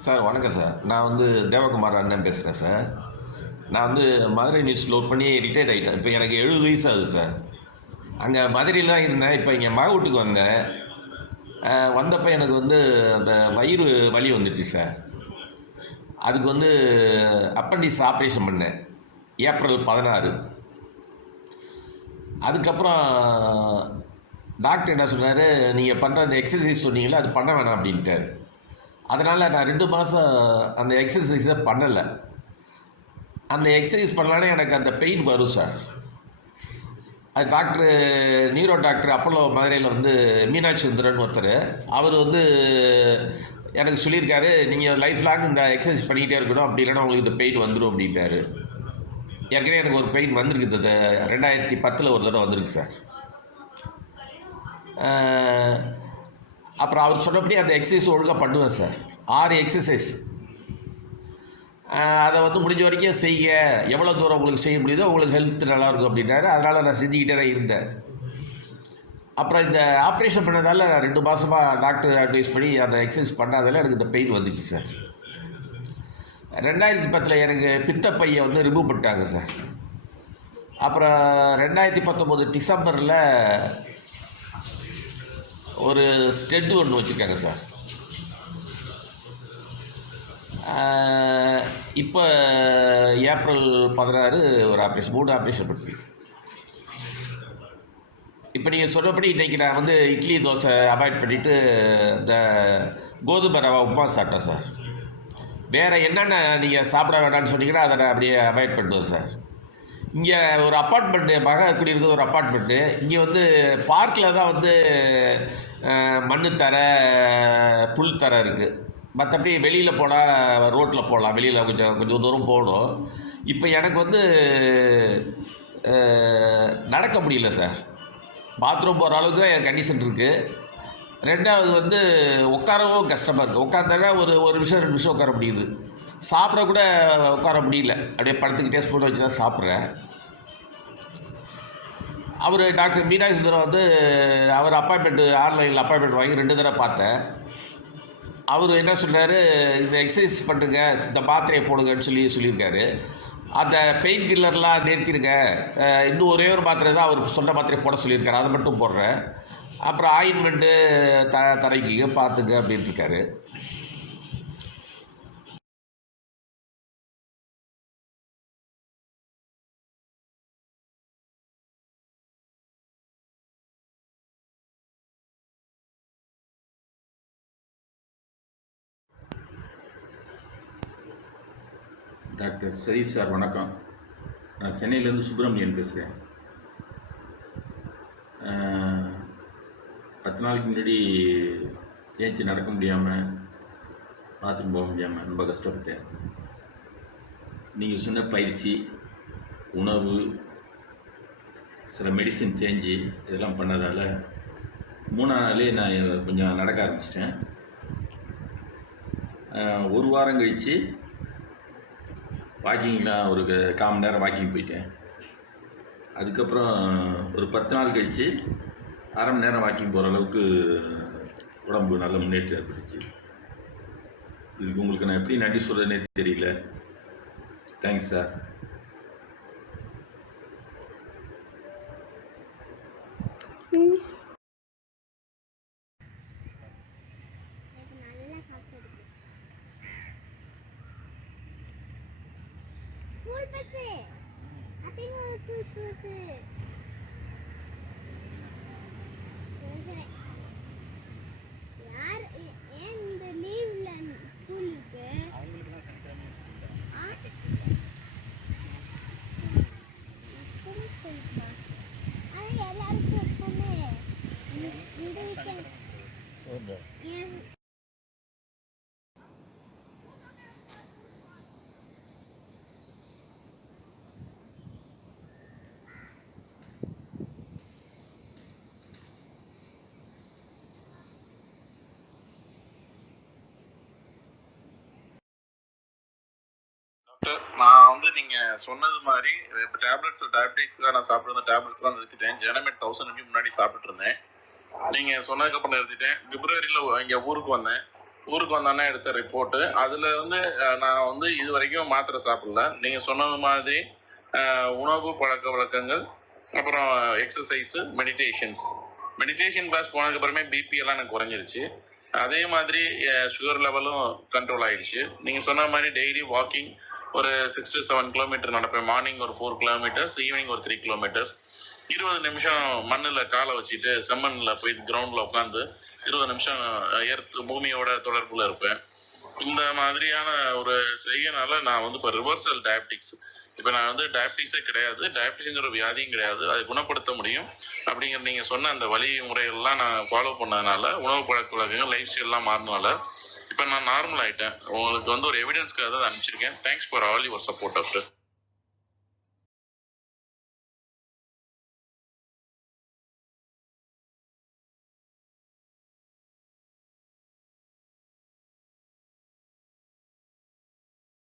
Sir வணக்கம் sir. நான் வந்து தேவகுமார் அண்ணன் பேசுகிறேன் சார். நான் வந்து மதுரை நியூஸ் லோட் பண்ணி ரிட்டையர்ட் ஆகிட்டேன். இப்போ எனக்கு 70 வயசு ஆகுது சார். அங்கே மதுரையில் தான் இருந்தேன். இப்போ இங்கே மகவூட்டுக்கு வந்தேன். வந்தப்போ எனக்கு வந்து அந்த வயிறு வலி வந்துடுச்சு சார். அதுக்கு வந்து அப்பண்டிஸ் ஆப்ரேஷன் பண்ணேன் ஏப்ரல் 16. அதுக்கப்புறம் டாக்டர் என்ன சொன்னார், நீங்கள் பண்ணுற அந்த எக்ஸசைஸ் சொன்னீங்களே அது பண்ண வேணாம் அப்படின்ட்டார். அதனால் நான் 2 மாதம் அந்த எக்ஸசைஸை பண்ணலை. அந்த எக்ஸசைஸ் பண்ணலானே எனக்கு அந்த பெயின் வரும் சார். அது டாக்டரு நியூரோ டாக்டர் அப்போலோ மதுரையில் வந்து மீனாட்சி சுந்தரன் ஒருத்தர், அவர் வந்து எனக்கு சொல்லியிருக்காரு, நீங்கள் லைஃப் லாங் இந்த எக்ஸசைஸ் பண்ணிக்கிட்டே இருக்கணும், அப்படி இல்லைன்னா உங்களுக்கு இந்த பெயின் வந்துடும் அப்படின்ட்டாரு. ஏற்கனவே எனக்கு ஒரு பெயின் வந்திருக்கு, 2010 ஒரு தடவை வந்திருக்கு சார். அப்புறம் அவர் சொன்னபடி அந்த எக்ஸசைஸ் ஒழுங்காக பண்ணுவேன் சார். 6 எக்ஸசைஸ் அதை வந்து முடிஞ்ச வரைக்கும் செய்ய, எவ்வளோ தூரம் உங்களுக்கு செய்ய முடியுதோ உங்களுக்கு ஹெல்த் நல்லாயிருக்கும் அப்படின்னாரு. அதனால் நான் செஞ்சுக்கிட்டே தான் இருந்தேன். அப்புறம் இந்த ஆப்ரேஷன் பண்ணதால் 2 மாதமாக டாக்டர் அட்வைஸ் பண்ணி அந்த எக்ஸசைஸ் பண்ணாதால எனக்கு இந்த பெயின் வந்துச்சு சார். 2010 எனக்கு பித்தப்பையை வந்து ரிமூவ் பண்ணிட்டாங்க சார். அப்புறம் 2019 டிசம்பரில் ஒரு ஸ்டெட் ஒன்று வச்சுருக்காங்க சார். இப்போ ஏப்ரல் 16 ஒரு ஆப்ரேஷன், 3 ஆப்ரேஷன் பண்ணி. இப்போ நீங்கள் சொன்னபடி இன்றைக்கி நான் வந்து இட்லி தோசை அவாய்ட் பண்ணிவிட்டு இந்த கோதுமை ரவா உப்புமா சாப்பிட்டேன் சார். வேறு என்னென்ன நீங்கள் சாப்பிட வேண்டாம்னு சொன்னீங்கன்னா அதை நான் அப்படியே அவாய்ட் பண்ணுவேன் சார். இங்கே ஒரு அப்பார்ட்மெண்ட்டு, மக குடியிருக்கிறது ஒரு அப்பார்ட்மெண்ட்டு. இங்கே வந்து பார்க்கில் தான் வந்து மண் தர, புல் தர இருக்குது. மற்றபடி வெளியில் போனால் ரோட்டில் போகலாம், வெளியில் கொஞ்சம் தூரம் போகணும். இப்போ எனக்கு வந்து நடக்க முடியல சார். பாத்ரூம் போகிற அளவுக்கு என் கண்டிஷன் இருக்குது. 2வது வந்து உட்காரவும் கஷ்டமாக இருக்குது. உட்காந்தானா ஒரு நிமிஷம் 2 நிமிஷம் உட்கார முடியுது. சாப்பிட கூட உட்கார முடியல, அப்படியே படுத்துக்கிட்டே ஸ்பூன் வச்சு தான் சாப்பிட்றேன். அவர் டாக்டர் மீனாட்சி சுந்தரம் வந்து அவர் அப்பாயின்மெண்ட்டு ஆன்லைனில் அப்பாயின்மெண்ட் வாங்கி 2 தடவை பார்த்தேன். அவர் என்ன சொல்கிறாரு, இந்த எக்ஸசைஸ் பண்ணுங்க, இந்த மாத்திரையை போடுங்கன்னு சொல்லியிருக்காரு. அந்த பெயின் கில்லர்லாம் நிறுத்திடுங்க, இன்னும் ஒரே ஒரு மாத்திரை தான் அவர் சொன்ன மாத்திரை போட சொல்லியிருக்காரு, அதை மட்டும் போடுறேன். அப்புறம் ஆயின்மெண்ட்டு தரைக்குங்க பார்த்துங்க அப்படின்ட்டு இருக்காரு. டாக்டர் சதீஷ் சார் வணக்கம். நான் சென்னையிலேருந்து சுப்பிரமணியன் பேசுகிறேன். 10 நாளைக்கு முன்னாடி ஏஞ்சி நடக்க முடியாமல், பாத்ரூம் போக முடியாமல் ரொம்ப கஷ்டப்பட்டேன். நீங்கள் சொன்ன பயிற்சி, உணவு, சில மெடிசின் சேஞ்சு இதெல்லாம் பண்ணதால் 3ஆம் நாளே நான் கொஞ்சம் நடக்க ஆரம்பிச்சிட்டேன். 1 வாரம் கழித்து வாக்கிங்லாம் ஒரு 1/4 மணி நேரம் வாக்கிங் போயிட்டேன். அதுக்கப்புறம் ஒரு 10 நாள் கழித்து 1/2 மணி நேரம் வாக்கிங் போகிற அளவுக்கு உடம்பு நல்ல முன்னேற்றம் ஏற்பட்டுச்சு. இதுக்கு உங்களுக்கு நான் எப்படி நன்றி சொல்கிறதுனே தெரியல. Thanks sir. நான் வந்து நீங்க சொன்னது மாதிரி இப்போ டயபெட்டிக்ஸ்க்காக நான் சாப்பிட்டு டேப்லெட்ஸ்லாம் நிறுத்திட்டேன். ஜெனமெட் 1000 முன்னாடி சாப்பிட்டு இருந்தேன். நீங்க சொன்னதுக்கு அப்புறம் நிறுத்திட்டேன். பிப்ரவரியில இங்க ஊருக்கு வந்தேன். ஊருக்கு வந்தோன்னே எடுத்த ரிப்போர்ட்டு அதில் வந்து நான் வந்து இது வரைக்கும் மாத்திரை சாப்பிடல. நீங்கள் சொன்னது மாதிரி உணவு பழக்க வழக்கங்கள், அப்புறம் எக்ஸசைஸு, மெடிடேஷன் கிளாஸ் போனதுக்கு அப்புறமே பிபி எல்லாம் எனக்கு குறைஞ்சிருச்சு. அதே மாதிரி சுகர் லெவலும் கண்ட்ரோல் ஆயிடுச்சு. நீங்கள் சொன்ன மாதிரி டெய்லி வாக்கிங் ஒரு 6 to 7 கிலோமீட்டர் நடப்பேன். மார்னிங் ஒரு 4 கிலோமீட்டர்ஸ், ஈவினிங் ஒரு 3 கிலோமீட்டர்ஸ். 20 நிமிஷம் மண்ணில் காலை வச்சுட்டு செம்மண்ணில் போய் கிரவுண்டில் உட்காந்து 20 நிமிஷம் பூமியோட தொடர்புல இருப்பேன். இந்த மாதிரியான ஒரு செய்யனால நான் வந்து இப்போ ரிவர்சல் டயபெட்டிக்ஸ், இப்போ நான் வந்து டயபெட்டிக்ஸே கிடையாது, டயபெட்டிக்ஸ்ங்கிற வியாதியும் கிடையாது, அதை குணப்படுத்த முடியும் அப்படிங்கிற நீங்கள் சொன்ன அந்த வழிமுறைகள்லாம் நான் ஃபாலோ பண்ணதுனால, உணவு பழக்க வழக்கங்கள், லைஃப் ஸ்டைல்லாம் மாறினால இப்போ நான் நார்மல் ஆகிட்டேன். உங்களுக்கு வந்து ஒரு எவிடன்ஸ்க்காக தான் அனுப்பிச்சிருக்கேன். Thanks for all your support doctor.